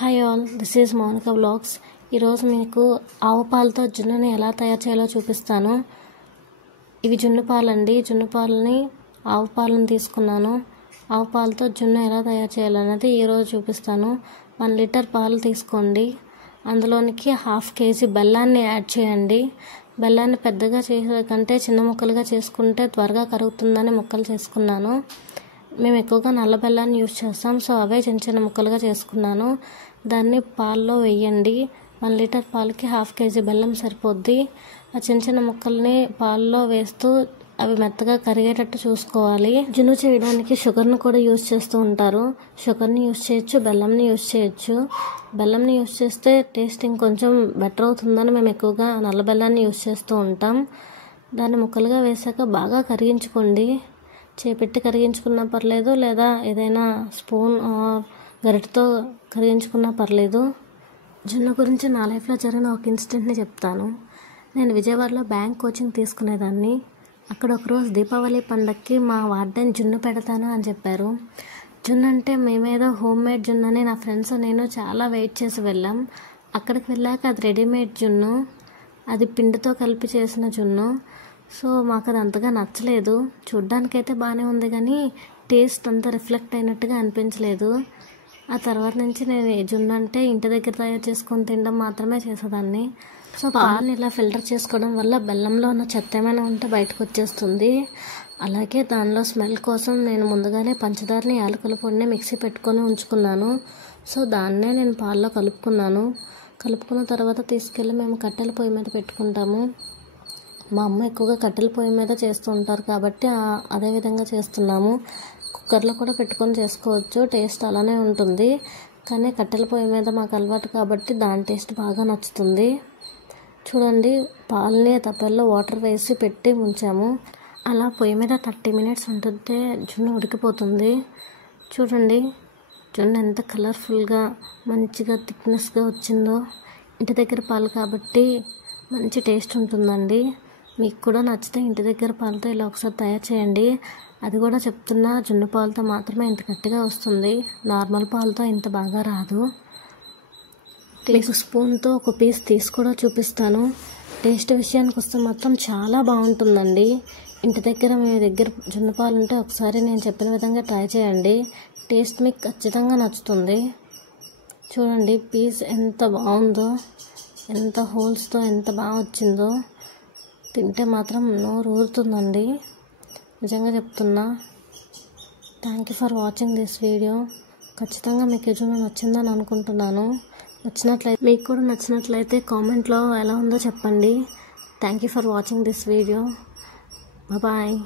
Hi all, this is Mounika vlogs. ఈరోజు మీకు ఆవు పాలతో జున్నుని ఎలా తయారు చేయాలో చూపిస్తాను. ఇవి జున్ను పాలండి. జున్ను పాలని ఆవు పాలను తీసుకున్నాను. ఆవు పాలతో జున్ను ఎలా తయారు చేయాలన్నది ఈరోజు చూపిస్తాను. 1 లీటర్ పాలు తీసుకోండి. అందులోనికి 1/2 కేజీ బెల్లాన్ని యాడ్ చేయండి. బెల్లాన్ని పెద్దగా చేసే కంటే చిన్న ముక్కలుగా చేసుకుంటే త్వరగా కరుగుతుందని ముక్కలు చేసుకున్నాను. మేము ఎక్కువగా నల్ల బెల్లాన్ని యూజ్ చేస్తాం, సో అవే చిన్న చిన్న ముక్కలుగా చేసుకున్నాను. దాన్ని పాల్లో వేయండి. 1 లీటర్ పాలకి 1/2 కేజీ బెల్లం సరిపోద్ది. ఆ చిన్న చిన్న ముక్కల్ని పాల్లో వేస్తూ అవి మెత్తగా కరిగేటట్టు చూసుకోవాలి. జున్ను చేయడానికి షుగర్ను కూడా యూజ్ చేస్తూ ఉంటారు. షుగర్ని యూజ్ చేయొచ్చు, బెల్లంని యూజ్ చేయొచ్చు. బెల్లంని యూజ్ చేస్తే టేస్ట్ ఇంకొంచెం బెటర్ అవుతుందని మేము ఎక్కువగా నల్ల బెల్లాన్ని యూజ్ చేస్తూ ఉంటాం. దాన్ని ముక్కలుగా వేసాక బాగా కరిగించుకోండి. చేపెట్టి కరిగించుకున్నా పర్లేదు, లేదా ఏదైనా స్పూన్ గరిటతో కరిగించుకున్నా పర్లేదు. జున్ను గురించి నా లైఫ్లో జరిగిన ఒక ఇన్సిడెంట్ని చెప్తాను. నేను విజయవాడలో బ్యాంక్ కోచింగ్ తీసుకునేదాన్ని. అక్కడ ఒకరోజు దీపావళి పండగకి మా వార్డెన్ జున్ను పెడతాను అని చెప్పారు. జున్ను అంటే మేమేదో హోమ్ మేడ్ జున్ను అని నా ఫ్రెండ్స్ నేను చాలా వెయిట్ చేసి వెళ్ళాం. అక్కడికి వెళ్ళాక అది రెడీమేడ్ జున్ను, అది పిండితో కలిపి చేసిన జున్ను. సో మాకు అది అంతగా నచ్చలేదు. చూడ్డానికైతే బాగానే ఉంది కానీ టేస్ట్ అంతా రిఫ్లెక్ట్ అయినట్టుగా అనిపించలేదు. ఆ తర్వాత నుంచి నేను జున్ను అంటే ఇంటి దగ్గర తయారు చేసుకొని తినడం మాత్రమే చేసేదాన్ని. సో పాలని ఇలా ఫిల్టర్ చేసుకోవడం వల్ల బెల్లంలో ఉన్న చెత్త ఏమైనా ఉంటే బయటకు వచ్చేస్తుంది. అలాగే దానిలో స్మెల్ కోసం నేను ముందుగానే పంచదారని, యాలకుల పొడిని మిక్సీ పెట్టుకొని ఉంచుకున్నాను. సో దాన్నే నేను పాల్లో కలుపుకున్న తర్వాత తీసుకెళ్ళి మేము కట్టెల పొయ్యి మీద పెట్టుకుంటాము. మా అమ్మ ఎక్కువగా కట్టెల పొయ్యి మీద చేస్తూ ఉంటారు కాబట్టి అదే విధంగా చేస్తున్నాము. కుక్కర్లో కూడా పెట్టుకొని చేసుకోవచ్చు, టేస్ట్ అలానే ఉంటుంది. కానీ కట్టెల పొయ్యి మీద మాకు అలవాటు కాబట్టి దాని టేస్ట్ బాగా నచ్చుతుంది. చూడండి, పాలని తప్పెల్లో వాటర్ వేసి పెట్టి ఉంచాము. అలా పొయ్యి మీద 30 మినిట్స్ ఉంటుంటే జున్ను ఉడికిపోతుంది. చూడండి, జున్ను ఎంత కలర్ఫుల్గా మంచిగా థిక్నెస్గా వచ్చిందో. ఇంటి దగ్గర పాలు కాబట్టి మంచి టేస్ట్ ఉంటుందండి. మీకు కూడా నచ్చితే ఇంటి దగ్గర పాలతో ఇలా ఒకసారి తయారు చేయండి. అది కూడా చెప్తున్నా, జున్ను పాలతో మాత్రమే ఇంత గట్టిగా వస్తుంది, నార్మల్ పాలతో ఇంత బాగా రాదు. మీకు స్పూన్తో ఒక పీస్ తీసి కూడా చూపిస్తాను. టేస్ట్ విషయానికి వస్తే మాత్రం చాలా బాగుంటుందండి. ఇంటి దగ్గర మీ దగ్గర జున్ను పాలు ఉంటే ఒకసారి నేను చెప్పిన విధంగా ట్రై చేయండి. టేస్ట్ మీకు ఖచ్చితంగా నచ్చుతుంది. చూడండి, పీస్ ఎంత బాగుందో, ఎంత హోల్స్తో ఎంత బాగా వచ్చిందో. తింటే మాత్రం నోరు ఊరుతుందండి, నిజంగా చెప్తున్నా. Thank you for watching this video. ఖచ్చితంగా మీకు ఈ జున్ను నచ్చిందని అనుకుంటున్నాను. మీకు కూడా నచ్చినట్లయితే కామెంట్లో ఎలా ఉందో చెప్పండి. Thank you for watching this video. Bye.